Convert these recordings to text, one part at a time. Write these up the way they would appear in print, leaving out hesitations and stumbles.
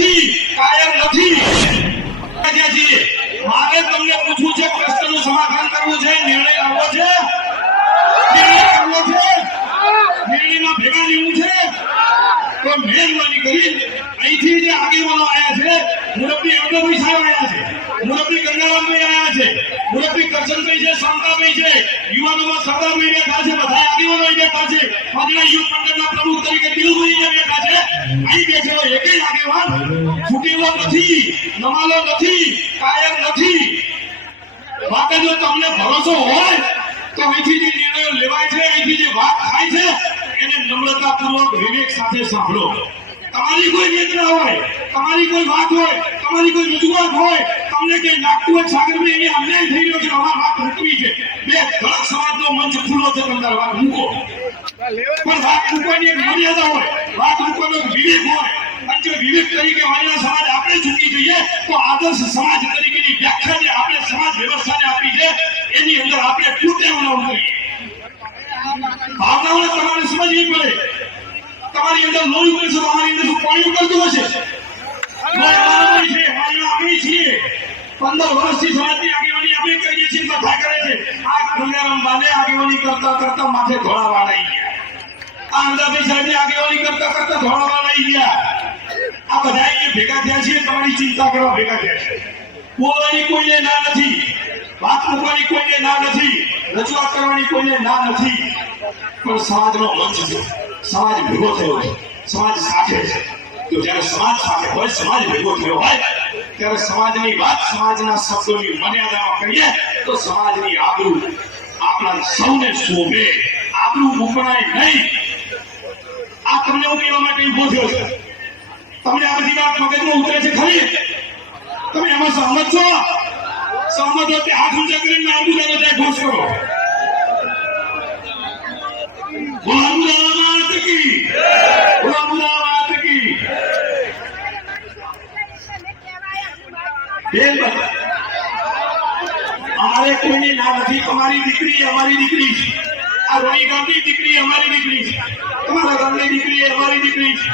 નથી, કાયમ નથી. મારે તમને પૂછવું છે, પ્રશ્નનું સમાધાન કરવું છે, નિર્ણય લાવવો છે, નિર્ણયમાં ભેગા લેવું છે. તો મહેરબાની કરી અહીંથી જે આગેવાનો આવ્યા છે, મુરબ્બી અમદાભાઈ સાહેબ આવ્યા છે, મુરબ્બી ગંગારામભાઈ આવ્યા છે, મુરબ્બી કરશનભાઈ છે, શાંતાભાઈ છે, યુવાનોમાં સરદારભાઈ બેઠા છે, બધા આગેવાનો બેઠા છે, આજના યુથ મંડળના પ્રમુખ તરીકે દિલુભાઈ બેઠા છે. અહીં બેઠેલો એકેય આગેવાન છૂટેલો નથી, નમાલો નથી, કાયમ નથી. બાકી જો તમને ભરોસો હોય તો અહીંથી જે નિર્ણયો લેવાય છે, અહીંથી જે વાત થાય છે, એને નમ્રતાપૂર્વક વિવેક સાથે સાંભળો. તમારી કોઈ વેદના હોય, તમારી કોઈ વાત હોય, તમારી કોઈ રજૂઆત હોય, તમને કે લાગતું હોય સાગરભાઈ એની અન્યાય થઈ રહ્યો છે, અમારી વાત મૂકવી છે, બે ધડક સમાજનો મંચ ખુલ્લો છે, તમારે વાત મૂકો. પણ વાત મૂકવાની એક મર્યાદા હોય, વાત મૂકવાનો વિવેક હોય. અને જો વિવેક તરીકે વાળેલા સમાજ આપણે ચૂકી જઈએ તો આદર્શ સમાજ તરીકેની વ્યાખ્યા જે આપણે સમાજ વ્યવસ્થાને આપી છે એની અંદર આપણે કુટેવના ઉતરીએ. ભાવનાઓને તમારે સમજવી પડે. તમારી અંદર લોહી ઉતરે છે, તમારી અંદર પાણી ઉતરતું હશે. આપણે છીએ 15 વર્ષથી સમાજની આગેવાની આપણે કરીએ છીએ, બધા કરે છે. આ ગંગારામ બાને આગેવાની કરતા કરતા માથે ધોળાવા લઈ ગયા. આ અંદાભાઈ સાહેબની આગેવાની કરતા કરતા ધોળાવા લઈ ગયા. આ બધા ભેગા થયા છે, તમારી ચિંતા કરવા ભેગા થયા છે. બોલવાની કોઈને ના નથી, વાત મૂકવાની કોઈને ના નથી, રજૂઆત કરવાની કોઈને ના નથી. પણ સમાજનો મંચ છે, સમાજ ભેગો થયો છે, સમાજ સાથે છે. તો જ્યારે સમાજ સાથે હોય, સમાજ ભેગો થયો હોય, ત્યારે સમાજની વાત, સમાજના શબ્દોની મર્યાદામાં કહીએ તો સમાજની આબરૂ આપણા સૌને શોભે, આબરૂ મૂકણાય નહીં. આ તમને હું કહેવા માટે ઉભો થયો છે. તમને આ બધી વાત મગજમાં ઉતરે છે ખરી? તમે એમાં સહમત છો? સહમત હો તે હાથ ઊંચા કરીને અમદાવાદ જાય ઘોષ કરો. અમદાવાદ કી, અમદાવાદ કી. અમારે કોઈની ના નથી. તમારી દીકરી અમારી દીકરી છે. આ રોણી ગામની દીકરી અમારી દીકરી છે. તમારા ગામની દીકરી અમારી દીકરી છે.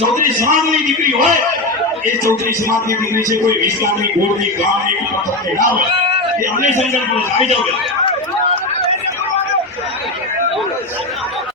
ચૌધરી સમાજની દીકરી હોય એ ચૌધરી સમાજની દીકરી છે. કોઈ વિસ્તારની ગોળની ગામની પથ્થરની ના હોય. એ અમને સમજણ પડે. આવી જાવ.